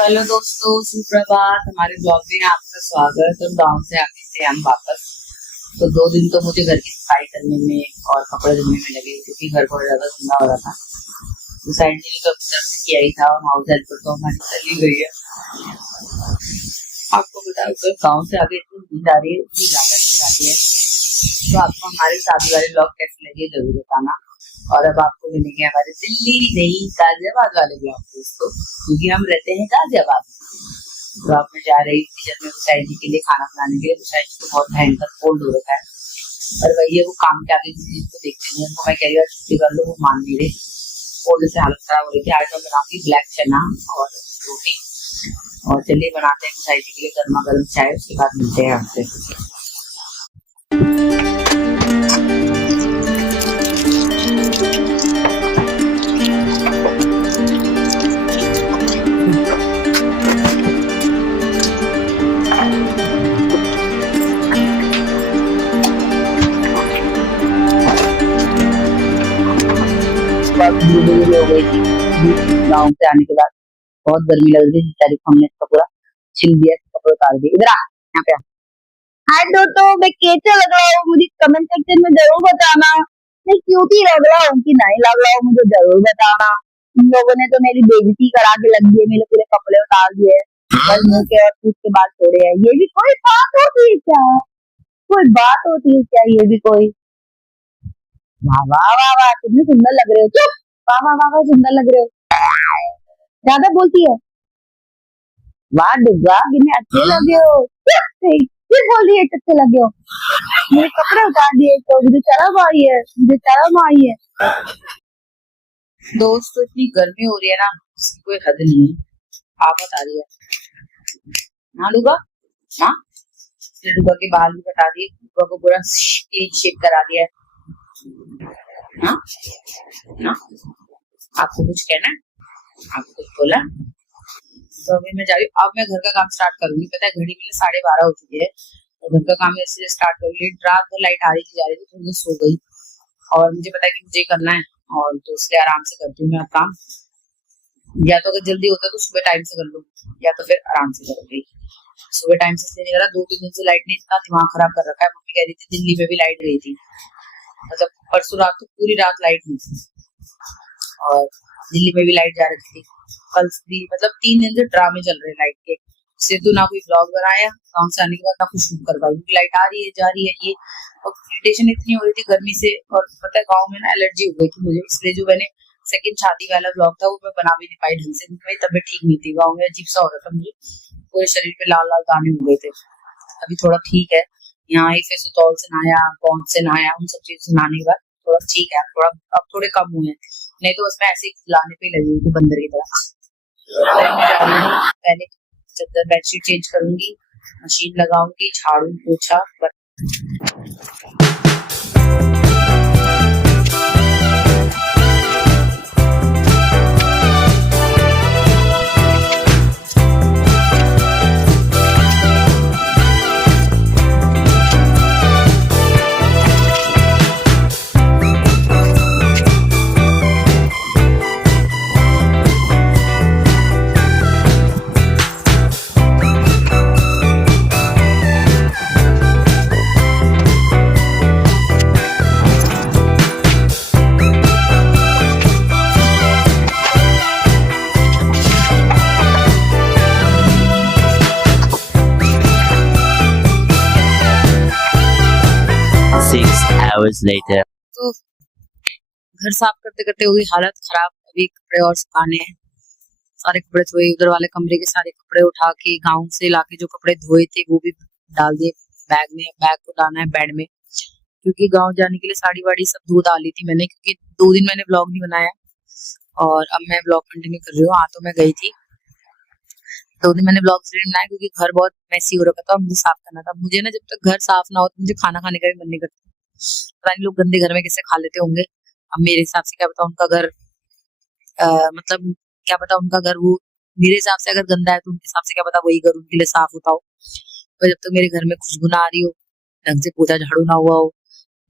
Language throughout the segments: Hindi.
हेलो दोस्तों, सुप्रभात। हमारे ब्लॉग में आपका स्वागत। और गांव से आके थे हम वापस। तो 2 दिन तो मुझे घर की सफाई करने में और कपड़े धोने में लगे, क्योंकि घर बहुत ज्यादा गंदा हो रहा था। तो साइंटिफिक तो अब किया ही था, और हाउस हेल्पर तो हमारी चली गई है। आपको बताओ, तो गाँव से आगे इतनी नींद आ रही है, इतनी ज्यादा नींद आ रही है। तो आपको हमारे शादी वाले ब्लॉग कैसे लगे जरूर बताना। और अब आपको मिलेंगे हमारे दिल्ली नहीं गाजियाबाद वाले ब्लॉग दोस्तों, क्योंकि हम रहते हैं गाजियाबाद। तो अब मैं जा रही थी किचन में मुसाई जी के लिए खाना बनाने के लिए। मुसाई जी को बहुत भयंकर कोल्ड हो रखा है, और वही है, वो काम के आगे किसी चीज को देखते नहीं है। तो मैं कह रही हूँ छुट्टी कर लो, वो मान नहीं रहे। कोल्ड से हालत खराब हो रही थी। आज मैं बनाऊंगी ब्लैक चना और रोटी। और चलिए बनाते हैं मुसाई जी के लिए गर्मा गर्म चाय, उसके बाद मिलते हैं आपसे। धूल हो गई थी गाँव से आने के बाद। बहुत गर्मी लग रही थी, तारीफ हमने इसका पूरा छिल दिया, कपड़े उतार दिए। इधर आ, यहाँ पे आ। हाय दोस्तों, मैं कैसे लग रहा हूँ मुझे कमेंट सेक्शन में जरूर बताना। मैं क्यूट ही लग रहा हूँ कि नहीं लग रहा हूँ, मुझे जरूर बताना। इन लोगों ने तो मेरी बेइज्जती करा के लग दिए, मेरे पूरे कपड़े उतार दिए, बस मुंह के और पूछ के बाल छोड़े हैं। ये भी कोई बात होती है क्या? कोई बात होती है क्या? ये भी कोई? वाह वाह वाह वाह, कितने सुंदर लग रहे हो। चुप, वाह वाह वाह वाह, सुंदर लग रहे हो। ज्यादा बोलती है। वाह डुग्गा, कितने अच्छे लगे हो। फिर बोल रही है अच्छे लगे हो। मेरे कपड़े उतार दिए तो मुझे शर्म आई है, मुझे शर्म आई है। दोस्त, तो इतनी गर्मी हो रही है ना, उसकी कोई हद नहीं है। आफत आ रही है ना डुग्गा। हाँ, डुग्गा के बाल भी कटा दिए, डुग्गा को पूरा क्लीन शेप करा दिया है। हाँ ना, आपको कुछ कहना है? आपको कुछ बोला? तो अभी मैं जा रही हूँ। अब मैं घर का काम स्टार्ट करूंगी। पता है, घड़ी में 12:30 हो चुकी है। तो घर का काम इसलिए स्टार्ट करूंगी। रात भर लाइट आ रही थी, जा रही थी, तो मुझे सो गई। और मुझे पता है कि मुझे करना है, और तो इसलिए आराम से करती हूँ मैं अब काम। या तो अगर जल्दी होता तो सुबह टाइम से कर लूँ, या तो फिर आराम से करूंगी। सुबह टाइम से इसलिए नहीं करा, 2-3 दिन से लाइट ने इतना दिमाग खराब कर रखा है। मम्मी कह रही थी दिल्ली में भी लाइट गई थी, मतलब परसों रात तो पूरी रात लाइट नहीं थी। और दिल्ली में भी लाइट जा रही थी कल भी। मतलब 3 दिन से ड्रामे चल रहे लाइट के। सिद्धू ना कोई ब्लॉग बनाया गाँव से आने के बाद, ना कुछ शूट कर पाई, क्योंकि लाइट आ रही है जा रही है ये। और इरिटेशन इतनी हो रही थी गर्मी से। और पता है, गाँव में ना एलर्जी हो गई थी मुझे, इसलिए जो मैंने सेकंड शादी वाला ब्लॉग था वो मैं बना भी नहीं पाई ढंग से, क्योंकि मेरी तबीयत ठीक नहीं थी। गाँव में अजीब सा हो रहा था मुझे, पूरे शरीर पे लाल लाल दाने हो गए थे। अभी थोड़ा ठीक है। यहाँ ही फेसोतॉल से नहाया, पॉन्ड से नहाया, उन सब चीज से नहाने के बाद थोड़ा ठीक है। थोड़ा अब थोड़े कम हुए हैं, नहीं तो उसमें ऐसे ही फुलाने पे लगी हुई थी बंदर की तरह। पहले चद्दर बेडशीट चेंज करूंगी, मशीन लगाऊंगी, झाड़ू पोछा। hours later. तो घर साफ करते करते हो गई हालत खराब। अभी कपड़े और सुखाने हैं, सारे कपड़े धोए। उधर वाले कमरे के सारे कपड़े उठा के गाँव से लाके जो कपड़े धोए थे वो भी डाल दिए बैग में। बैग को डालना है बेड में, क्योंकि गाँव जाने के लिए साड़ी वाड़ी सब धो डाली थी मैंने, क्योंकि 2 दिन मैंने ब्लॉग नहीं बनाया। और अब मैं ब्लॉग कंटिन्यू कर रही हूँ। हाँ, तो मैं गई थी 2 दिन मैंने ब्लॉग इसलिए बनाया क्योंकि घर बहुत मैसी हो रखा था, मुझे साफ करना था। मुझे ना, जब तक घर साफ ना हो तो मुझे खाना खाने का भी मन नहीं करता। पता नहीं लोग गंदे घर में कैसे खा लेते होंगे। अब मेरे हिसाब से क्या पता उनका घर मतलब क्या पता उनका घर, वो मेरे हिसाब से अगर गंदा है तो उनके हिसाब से क्या पता वही घर उनके लिए साफ होता हो। पर जब तक मेरे घर में खुशबू ना आ रही हो, ढंग से पोछा झाड़ू ना हुआ हो,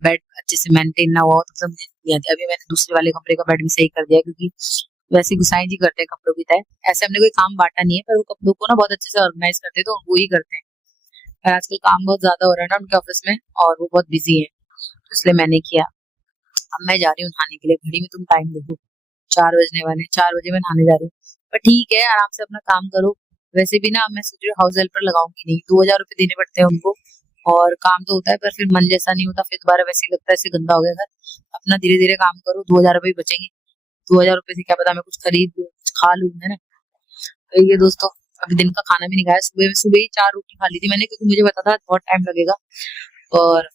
बेड अच्छे से मेंटेन ना हुआ हो तो मुझे नहीं आती। अभी मैंने दूसरे वाले कमरे का बेड भी सही कर दिया, क्योंकि वैसे गुसाई जी करते हैं कपड़ों की तय। ऐसे हमने कोई काम बांटा नहीं है, पर वो कपड़ों को ना बहुत अच्छे से ऑर्गेनाइज करते हैं, तो वो ही करते हैं। और आजकल काम बहुत ज्यादा हो रहा है ना उनके ऑफिस में, और वो बहुत बिजी है, तो इसलिए मैंने किया। अब मैं जा रही हूँ नहाने के लिए। घड़ी में तुम टाइम देखो, 4 बजने वाले हैं, 4 बजे मैं नहाने जा रही हूँ। पर ठीक है, आराम से अपना काम करो। वैसे भी ना मैं सोच रही हूँ हाउस हेल्पर लगाऊंगी नहीं, 2,000 रुपये देने पड़ते हैं उनको, और काम तो होता है पर फिर मन जैसा नहीं होता, फिर दोबारा वैसे ही लगता है ऐसे गंदा हो गया घर। अपना धीरे धीरे काम करो, 2,000 रुपये बचेंगे। 2,000 रुपये से क्या पता मैं कुछ खरीद लूँ, कुछ खा लूँ, है ना। तो ये दोस्तों, अभी दिन का खाना भी नहीं खाया। सुबह सुबह ही 4 रोटी खा ली थी मैंने, क्योंकि मुझे पता था बहुत टाइम लगेगा। और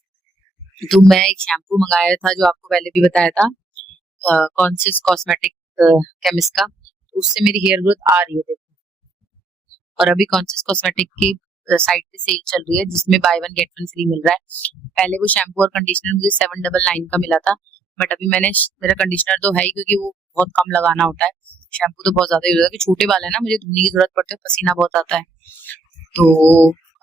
तो मैं एक शैम्पू मंगाया था, जो आपको पहले भी बताया था, कॉन्शियस कॉस्मेटिक केमिस्ट का। उससे मेरी हेयर ग्रोथ आ रही है, देखो। और अभी कॉन्शियस कॉस्मेटिक की साइट पे सेल चल रही है, जिसमें buy one get one free मिल रहा है। पहले वो शैम्पू और कंडीशनर मुझे 799 का मिला था, बट अभी मैंने मेरा कंडीशनर तो है ही, क्योंकि वो बहुत कम लगाना होता है। शैम्पू तो बहुत ज्यादा यूज होता है, कि छोटे बाल है ना, मुझे धोने की जरूरत पड़ती है, पसीना बहुत आता है। तो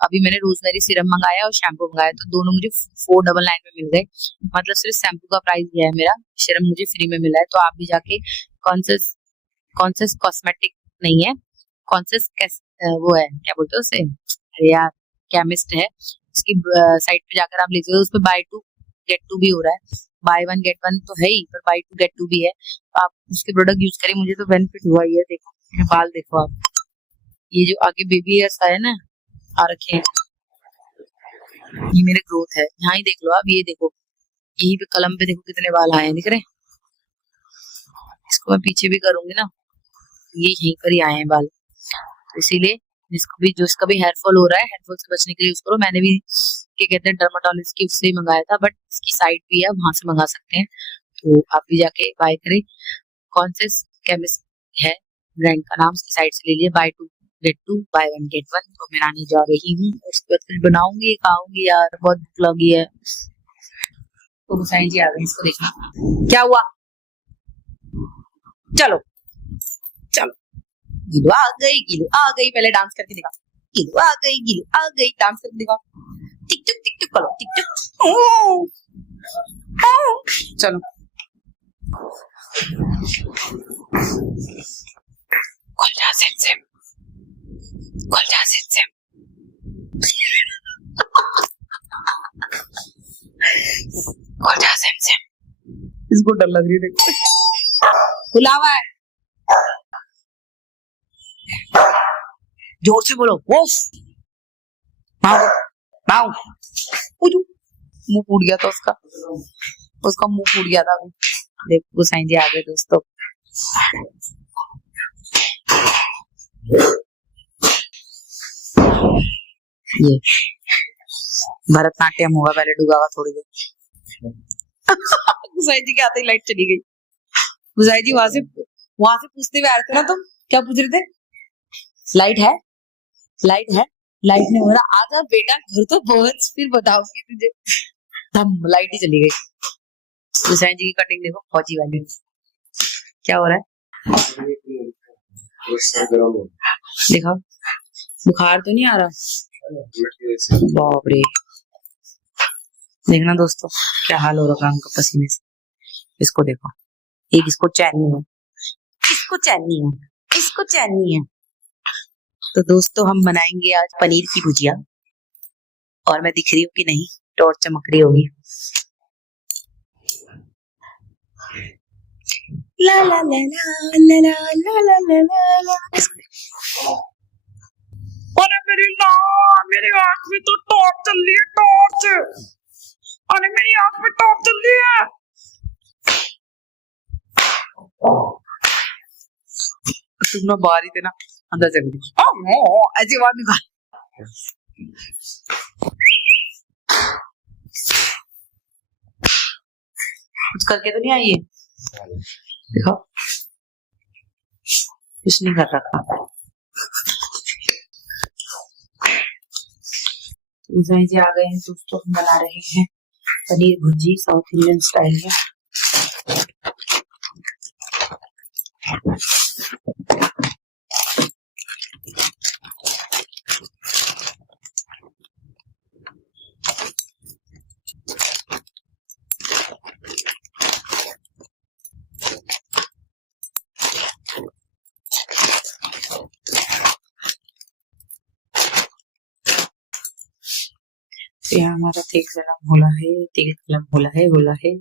अभी मैंने रोजमेरी सीरम मंगाया और शैम्पू मंगाया, तो दोनों मुझे 499 में मिल गए। मतलब सिर्फ शैम्पू का प्राइस दिया है मेरा, सीरम मुझे फ्री में मिला है। तो आप भी जाके कॉन्शियस कॉन्शियस कॉस्मेटिक नहीं है, कॉन्शियस वो है, क्या बोलते हैं उसे, अरे यार, केमिस्ट है। उसकी साइट पे जाकर आप लिख सकते हो, उस पे बाय टू गेट टू भी हो रहा है। बाय वन गेट वन तो है ही, पर बाय टू गेट टू भी है। तो आप उसके प्रोडक्ट यूज करें, मुझे तो बेनिफिट हुआ ही है। देखो मेरे बाल देखो आप, ये जो आगे बेबी हेयर्स है ना, आ रखे हैं, ये मेरे ग्रोथ है। यहाँ ही देख लो आप, ये देखो, यही पे कलम पे देखो कितने बाल आए हैं, दिख रहे हैं। इसको मैं पीछे भी करूंगी ना, ये यहीं पर ही आए हैं बाल। तो इसीलिए जिसका भी हेयर फॉल हो रहा है, हेयर फॉल से बचने के लिए यूज करो। मैंने भी क्या कहते हैं डर्माटोलॉजिस्ट की उससे ही मंगाया था, बट इसकी साइट भी है, वहां से मंगा सकते हैं। तो आप भी जाके बाय करें। कॉन्शियस केमिस्ट है ब्रांड का नाम, उसकी साइट से ले लिए। Buy two get two, buy one get one. तो मैं आने जा रही हूँ, उसके बाद कुछ बनाऊंगी, खाऊंगी। यार बहुत भूख लगी है। तो गुसाई जी आ गए, इसको देखना क्या हुआ। चलो चलो, गिलू आ गई, गिलू आ गई। पहले डांस करके दिखा। गिलू आ गई, गिलू आ गई, डांस करके दिखा। टिक टुक करो, टिक टुक। चलो खुल जा सिम सिम, खुल जा सिम सिम। खुल जा सिम सिम। इसको डर लग रही है, देखो खुला हुआ है। जोर से बोलो, वोफ। भाव भाव। मुंह फूट गया था उसका मुंह फूट गया था। देख गुसाई जी आ गए दोस्तों। ये भरतनाट्यम होगा, पहले डूबा का थोड़ी देर। गुसाई जी के आते ही लाइट चली गई। गुसाई जी वहां से पूछते हुए आ रहे थे ना, तुम क्या पूछ रहे थे? लाइट है, लाइट है, लाइट नहीं हो रहा। आजा बेटा घर तो पहुंच, फिर बताऊंगी तुझे। धम, लाइट ही चली गई। गुसाई जी की कटिंग देखो, फौजी वाली। क्या हो रहा है? देखो बुखार तो नहीं आ रहा? बाप रे, देखना दोस्तों क्या हाल हो रहा है उनका पसीने से। इसको देखो, एक इसको चैन नहीं है, इसको चैन नहीं है, इसको चैन नहीं है। तो दोस्तों हम बनाएंगे आज पनीर की भुजिया। और मैं दिख रही हूँ कि नहीं? टॉर्च चमक रही होगी। ला ला ला ला ला ला ला ला ला ला। अरे मेरी आंख में तो टॉर्च चल रही है, टॉर्च। अरे मेरी आंख में टॉर्च चल रही है। तुम ना बाहर ही थे ना, अंदर चल गई। ऐसी बात निकाल। कुछ करके तो नहीं आई है? देखो कुछ नहीं कर रखा। गुसाई जी आ गए हैं दोस्तों, हम बना रहे हैं paneer bhurji south Indian style में। तो यहाँ हमारा तेल गरम होला है, तेल गरम होला है।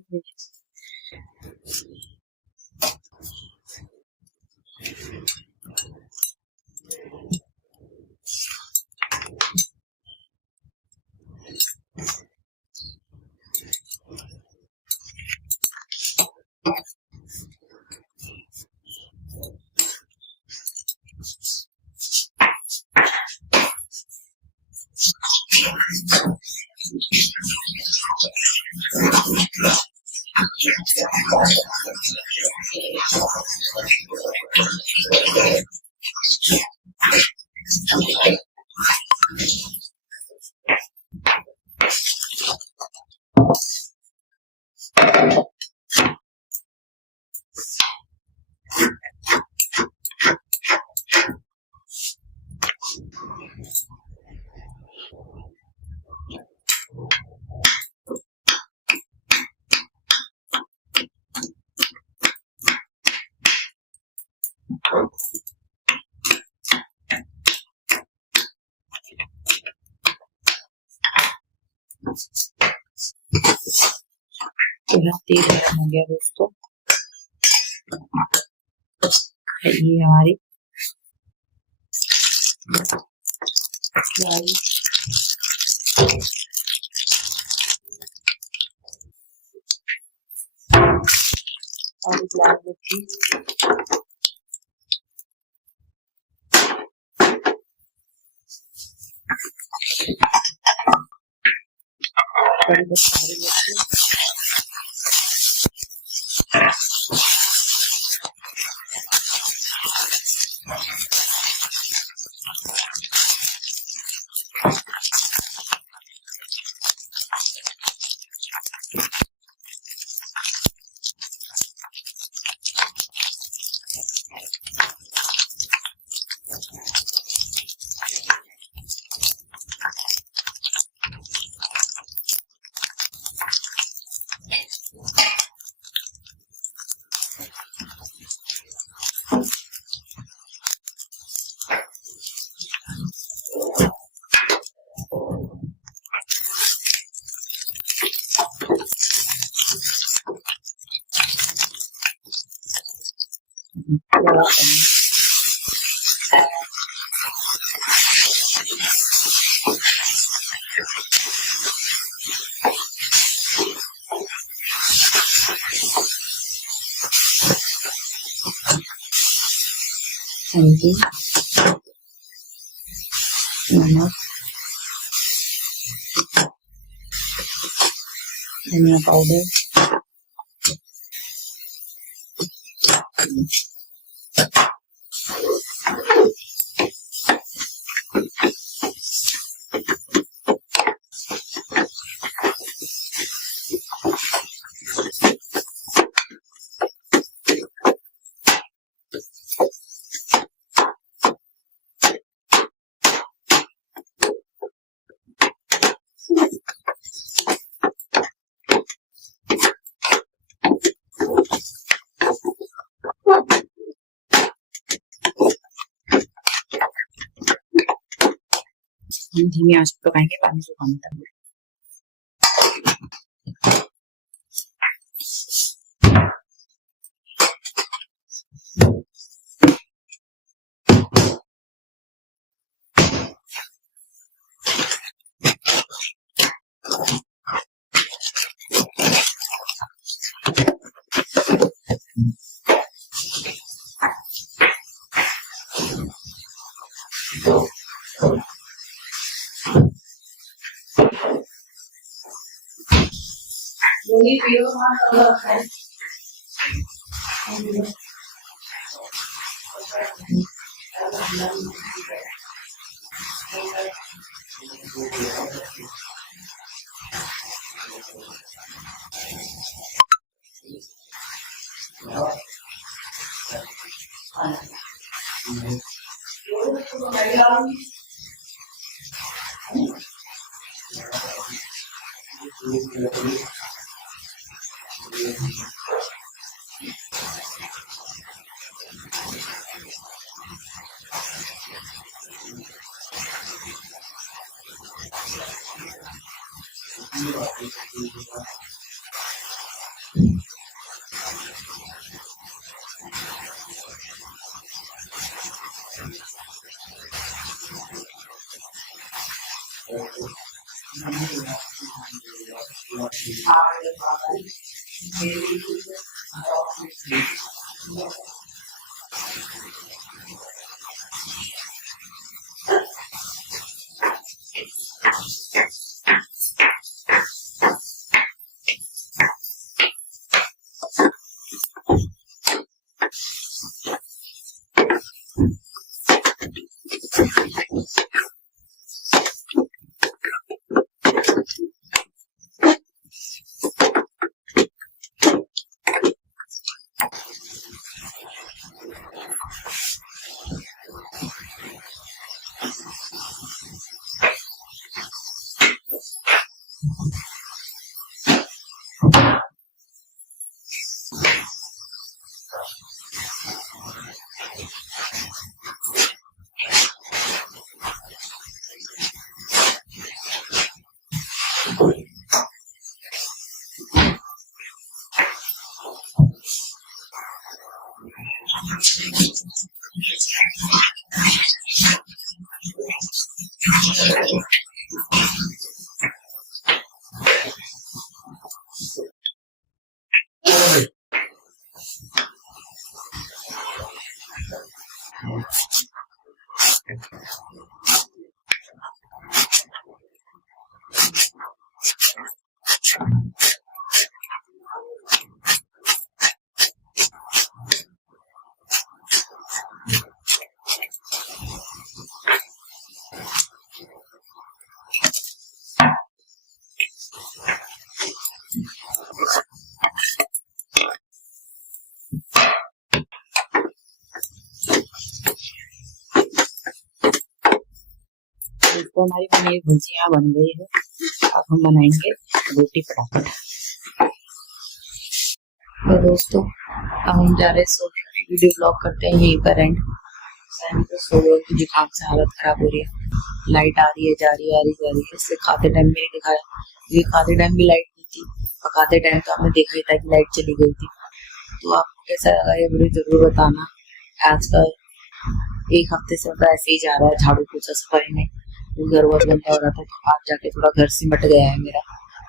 पूरा तेल गरम हो गया दोस्तों। ये हमारी प्याज और लाल मिर्ची बड़ी सारी मिर्ची हल्दी, नमक, धनिया पाउडर, धीमी आंच पर पकाएंगे पानी सुखाने तक। तो हमारी पनीर भुजिया बन गई है। अब हम बनाएंगे रोटी फटाफट। तो दोस्तों अब हम जा रहे हैं वीडियो ब्लॉग करते हैं यहीं पर एंड। तो सो गए कि जुकाम से हालत खराब हो रही है। लाइट आ रही है, जा रही है, आ रही जा रही है। इससे खाते टाइम भी नहीं दिखाया, ये खाते टाइम भी लाइट नहीं थी, पकाते टाइम तो आपने देखा ही था कि लाइट चली गई थी। तो आपको कैसा लगा ये वीडियो जरूर बताना। आज का एक हफ्ते से तो ऐसे ही जा रहा है झाड़ू पोछा सफाई में। घर बहुत गंदा हो रहा था, तो आज जाके थोड़ा घर सिमट गया है मेरा।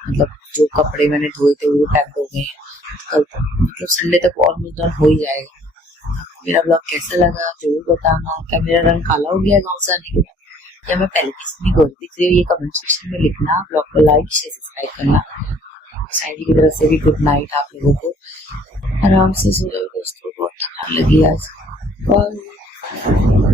मतलब जो कपड़े मैंने धोए थे वो पैक हो गए हैं। कल तक मतलब संडे तक ऑलमोस्ट डन हो ही जाएगा। मेरा ब्लॉग कैसा लगा जरूर बताना। क्या मेरा रंग काला हो गया गाँव से आने के बाद, या मैं पहले कितनी गोरी दिख रही हूँ, ये कमेंट सेक्शन में लिखना। ब्लॉग को लाइक शेयर सब्सक्राइब करना। साइडी की तरफ से भी गुड नाइट आप लोगों को। आराम से सो जाओ दोस्तों, बहुत थकान लगी आज। बाय।